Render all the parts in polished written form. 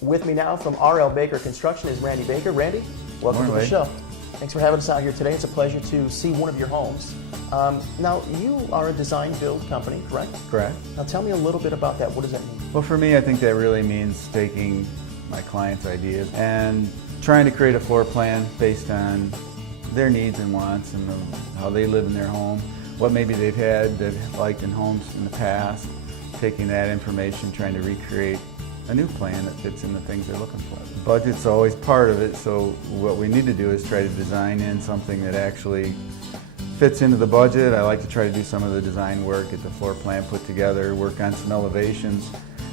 With me now from R.L. Baker Construction is Randy Baker. Randy, welcome to the show. Thanks for having us out here today. It's a pleasure to see one of your homes. Now, you are a design-build company, correct? Correct. Now, tell me a little bit about that. What does that mean? Well, for me, I think that really means taking my clients' ideas and trying to create a floor plan based on their needs and wants and how they live in their home, what maybe they've had that liked in homes in the past, taking that information, trying to recreate a new plan that fits in the things they're looking for. Budget's always part of it, so what we need to do is try to design in something that actually fits into the budget. I like to try to do some of the design work, get the floor plan put together, work on some elevations,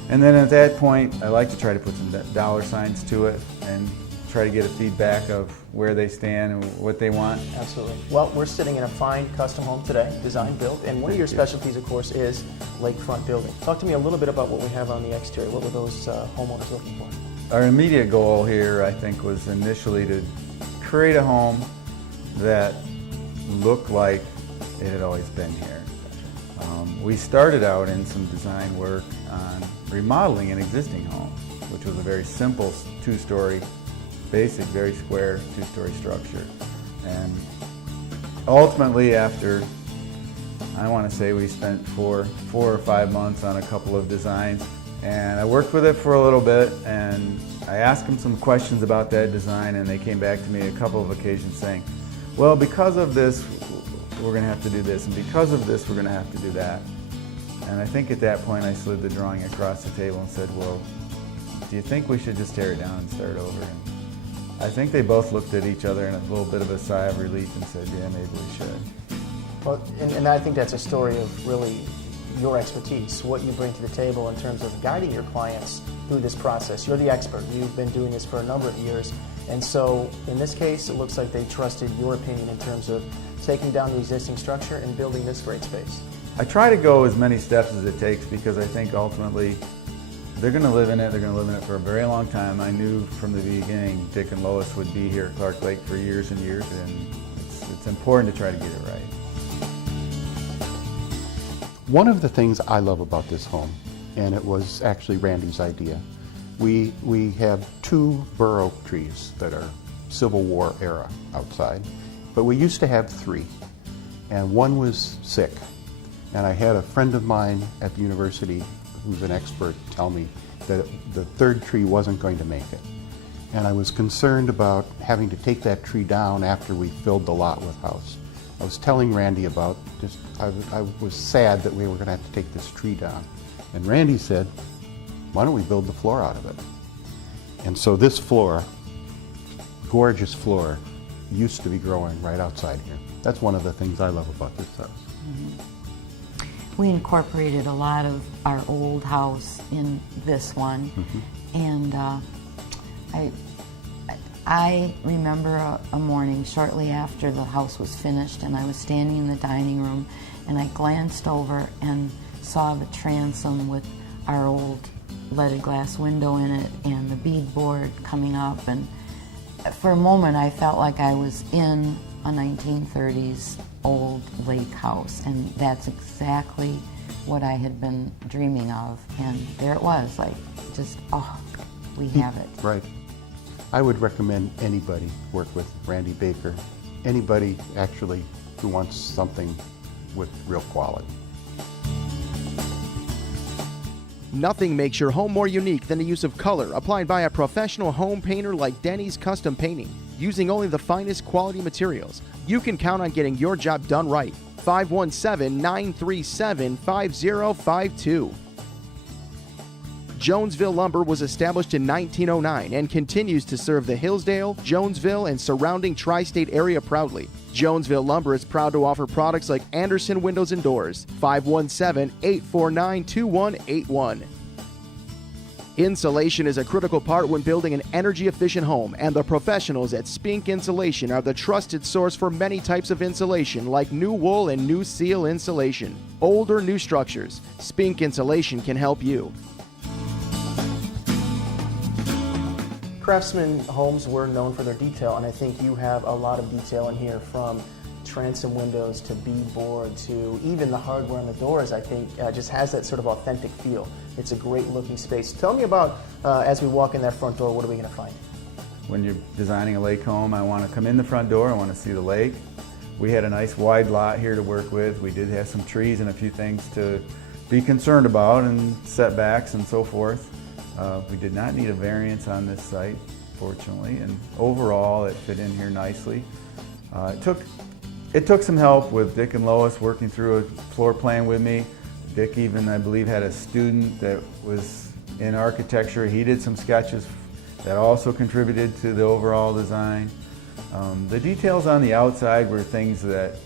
and then at that point I like to try to put some dollar signs to it and try to get a feedback of where they stand and what they want. Absolutely. Well, we're sitting in a fine custom home today, design built, and one of your specialties, of course, is lakefront building. Talk to me a little bit about what we have on the exterior. What were those homeowners looking for? Our immediate goal here, I think, was initially to create a home that looked like it had always been here. We started out in some design work on remodeling an existing home, which was a very simple two-story, basic, very square two-story structure. And ultimately, after, I want to say we spent four or 5 months on a couple of designs, and I worked with it for a little bit, and I asked them some questions about that design, and they came back to me a couple of occasions saying, well, because of this, we're going to have to do this, and because of this, we're going to have to do that. And I think at that point I slid the drawing across the table and said, well, do you think we should just tear it down and start over? And I think they both looked at each other in a little bit of a sigh of relief and said, yeah, maybe we should. Well, and I think that's a story of really your expertise, what you bring to the table in terms of guiding your clients through this process. You're the expert. You've been doing this for a number of years. And so in this case, it looks like they trusted your opinion in terms of taking down the existing structure and building this great space. I try to go as many steps as it takes because I think ultimately they're going to live in it. They're going to live in it for a very long time. I knew from the beginning Dick and Lois would be here at Clark Lake for years and years, and it's important to try to get it right. One of the things I love about this home, and it was actually Randy's idea, we have 2 bur oak trees that are Civil War era outside, but we used to have 3, and one was sick. And I had a friend of mine at the university who's an expert tell me that the 3rd tree wasn't going to make it. And I was concerned about having to take that tree down after we filled the lot with house. I was telling Randy about just, I was sad that we were going to have to take this tree down. And Randy said, why don't we build the floor out of it? And so this floor, gorgeous floor, used to be growing right outside here. That's one of the things I love about this house. Mm-hmm. We incorporated a lot of our old house in this one, and I remember a morning shortly after the house was finished, and I was standing in the dining room, and I glanced over and saw the transom with our old leaded glass window in it and the beadboard coming up, and for a moment I felt like I was in a 1930s old lake house, and that's exactly what I had been dreaming of, and there it was, like, just, oh, we have it. Right. I would recommend anybody work with Randy Baker, anybody actually who wants something with real quality. Nothing makes your home more unique than the use of color applied by a professional home painter like Denny's Custom Painting. Using only the finest quality materials, you can count on getting your job done right. 517-937-5052. Jonesville Lumber was established in 1909 and continues to serve the Hillsdale, Jonesville, and surrounding tri-state area proudly. Jonesville Lumber is proud to offer products like Anderson Windows and Doors. 517-849-2181. Insulation is a critical part when building an energy-efficient home, and the professionals at Spink Insulation are the trusted source for many types of insulation like new wool and new seal insulation. Old or new structures, Spink Insulation can help you. Craftsman homes were known for their detail, and I think you have a lot of detail in here, from transom windows to beadboard to even the hardware on the doors, I think just has that sort of authentic feel. It's a great looking space. Tell me about, as we walk in that front door, what are we going to find? When you're designing a lake home, I want to come in the front door, I want to see the lake. We had a nice wide lot here to work with. We did have some trees and a few things to be concerned about and setbacks and so forth. We did not need a variance on this site, fortunately, and overall it fit in here nicely. It took some help with Dick and Lois working through a floor plan with me. Dick even, I believe, had a student that was in architecture. He did some sketches that also contributed to the overall design. The details on the outside were things that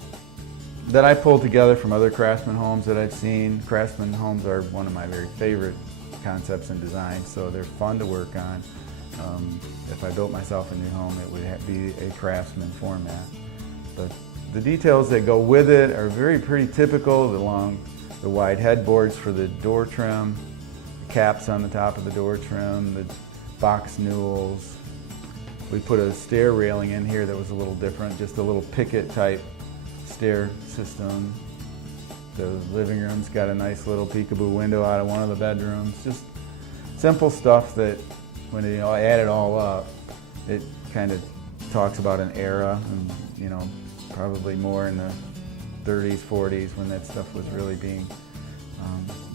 I pulled together from other Craftsman homes that I've seen. Craftsman homes are one of my very favorite concepts in design, so they're fun to work on. If I built myself a new home, it would be a Craftsman format. But the details that go with it are pretty typical, along the wide headboards for the door trim, the caps on the top of the door trim, the box newels. We put a stair railing in here that was a little different, just a little picket type stair system. The living room's got a nice little peekaboo window out of one of the bedrooms. Just simple stuff that when you add it all up, it kind of talks about an era, and probably more in the 30s, 40s when that stuff was really being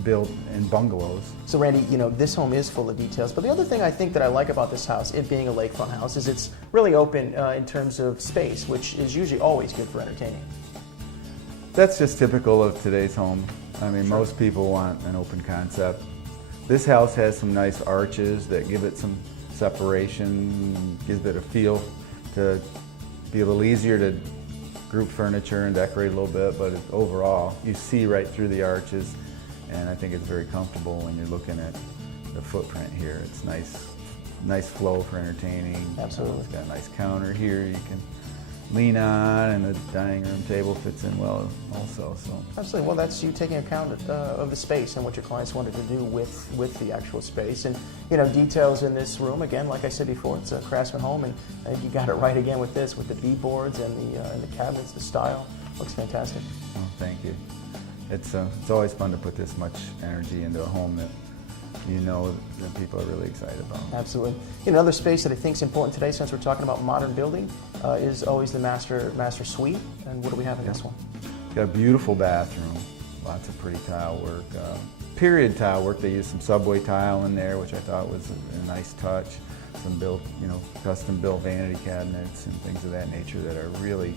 built in bungalows. So Randy, this home is full of details, but the other thing I think that I like about this house, it being a lakefront house, is it's really open in terms of space, which is usually always good for entertaining. That's just typical of today's home. I mean, Sure. Most people want an open concept. This house has some nice arches that give it some separation, gives it a feel to be a little easier to group furniture and decorate a little bit, but overall, you see right through the arches, and I think it's very comfortable when you're looking at the footprint here. It's nice flow for entertaining. Absolutely. It's got a nice counter here you can lean on, and the dining room table fits in well also. So Absolutely. Well, that's you taking account of the space and what your clients wanted to do with the actual space. And, details in this room, again, like I said before, it's a Craftsman home, and you got it right again with this, with the beadboards and the cabinets, the style. Looks fantastic. well, thank you. It's always fun to put this much energy into a home that that people are really excited about. Absolutely. Another space that I think is important today, since we're talking about modern building, is always the master suite. And what do we have in this one? Got a beautiful bathroom, lots of pretty tile work, period tile work. They used some subway tile in there, which I thought was a nice touch. Some custom built vanity cabinets and things of that nature that are really,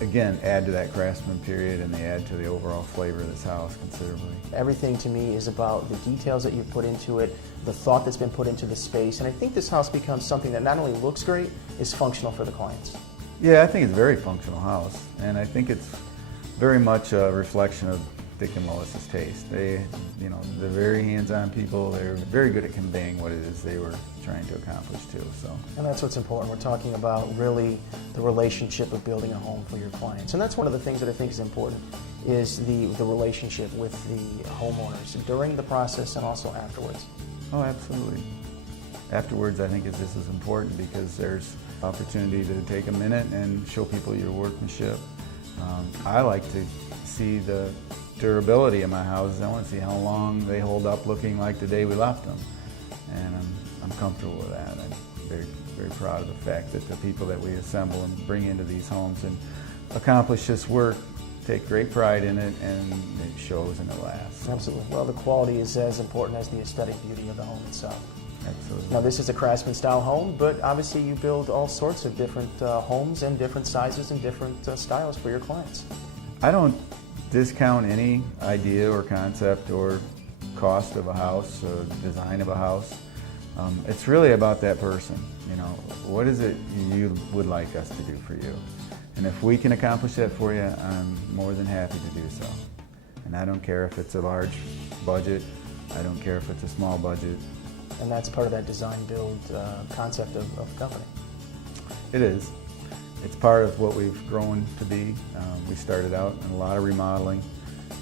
again, add to that Craftsman period, and they add to the overall flavor of this house considerably. Everything to me is about the details that you've put into it, the thought that's been put into the space, and I think this house becomes something that not only looks great, is functional for the clients. Yeah, I think it's a very functional house, and I think it's very much a reflection of Dick and Lois's taste. They're very hands-on people. They're very good at conveying what it is they were trying to accomplish too. So, And that's what's important. We're talking about really the relationship of building a home for your clients. And that's one of the things that I think is important, is the relationship with the homeowners during the process and also afterwards. oh, absolutely. Afterwards, I think is just as important, because there's opportunity to take a minute and show people your workmanship. I like to see the durability of my houses. I want to see how long they hold up looking like the day we left them. And I'm comfortable with that. I'm very, very proud of the fact that the people that we assemble and bring into these homes and accomplish this work take great pride in it, and it shows and it lasts. Absolutely. Well, the quality is as important as the aesthetic beauty of the home itself. Absolutely. Now, this is a Craftsman style home, but obviously you build all sorts of different homes and different sizes and different styles for your clients. I don't discount any idea or concept or cost of a house or design of a house. It's really about that person. What is it you would like us to do for you? And if we can accomplish that for you, I'm more than happy to do so. And I don't care if it's a large budget. I don't care if it's a small budget. And that's part of that design build concept of the company. It is. It's part of what we've grown to be. We started out in a lot of remodeling,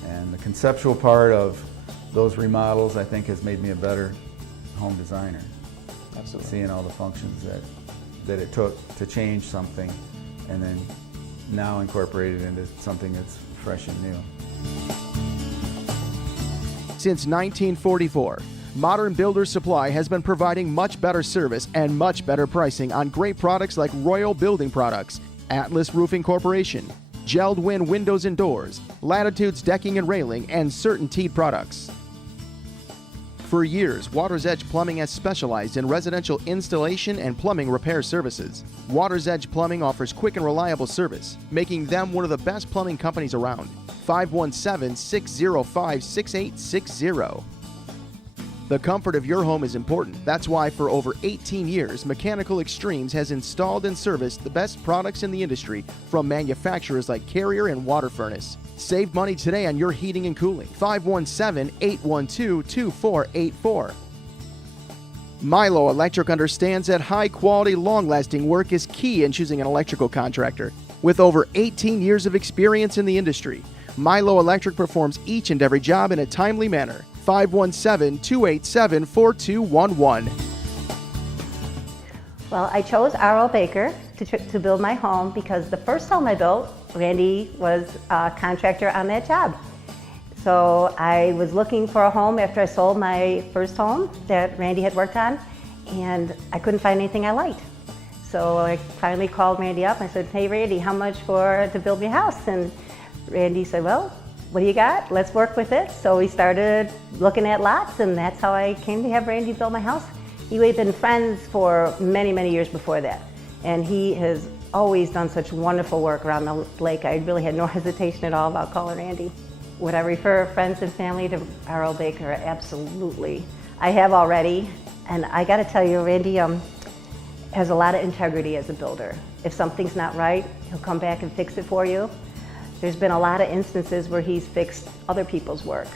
and the conceptual part of those remodels, I think, has made me a better home designer. Absolutely. Seeing all the functions that it took to change something, and then now incorporated into something that's fresh and new. Since 1944, Modern Builders Supply has been providing much better service and much better pricing on great products like Royal Building Products, Atlas Roofing Corporation, Geldwin Windows and Doors, Latitudes Decking and Railing, and CertainTeed products. For years, Water's Edge Plumbing has specialized in residential installation and plumbing repair services. Water's Edge Plumbing offers quick and reliable service, making them one of the best plumbing companies around. 517-605-6860. The comfort of your home is important. That's why for over 18 years, Mechanical Extremes has installed and serviced the best products in the industry from manufacturers like Carrier and Water Furnace. Save money today on your heating and cooling. 517-812-2484. Milo Electric understands that high-quality, long-lasting work is key in choosing an electrical contractor. With over 18 years of experience in the industry, Milo Electric performs each and every job in a timely manner. 517-287-4211. Well, I chose R.L. Baker to build my home because the first home I built, Randy was a contractor on that job. So I was looking for a home after I sold my first home that Randy had worked on, and I couldn't find anything I liked. So I finally called Randy up and I said, "Hey Randy, how much to build me a house?" And Randy said, "Well, what do you got? Let's work with it." So we started looking at lots, and that's how I came to have Randy build my house. We had been friends for many, many years before that, and he has always done such wonderful work around the lake. I really had no hesitation at all about calling Randy. Would I refer friends and family to R.L. Baker? Absolutely. I have already, and I got to tell you, Randy has a lot of integrity as a builder. If something's not right, he'll come back and fix it for you. There's been a lot of instances where he's fixed other people's work,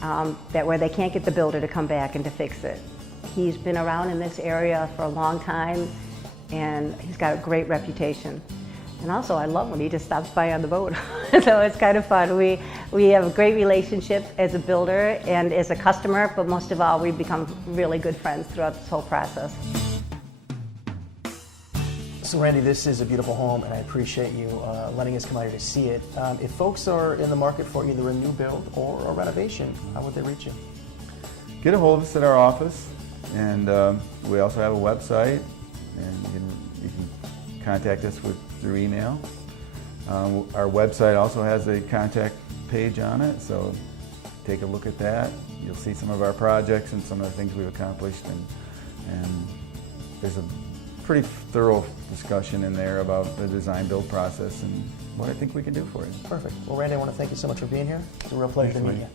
where they can't get the builder to come back and to fix it. He's been around in this area for a long time, and he's got a great reputation. And also, I love when he just stops by on the boat. So it's kind of fun. We have a great relationship as a builder and as a customer, but most of all, we've become really good friends throughout this whole process. So Randy, this is a beautiful home, and I appreciate you letting us come out here to see it. If folks are in the market for either a new build or a renovation, how would they reach you? Get a hold of us at our office, and we also have a website, and you can contact us through email. Our website also has a contact page on it, so take a look at that. You'll see some of our projects and some of the things we've accomplished, and there's a pretty thorough discussion in there about the design-build process and what I think we can do for you. Perfect. Well, Randy, I want to thank you so much for being here. It's a real pleasure to meet you.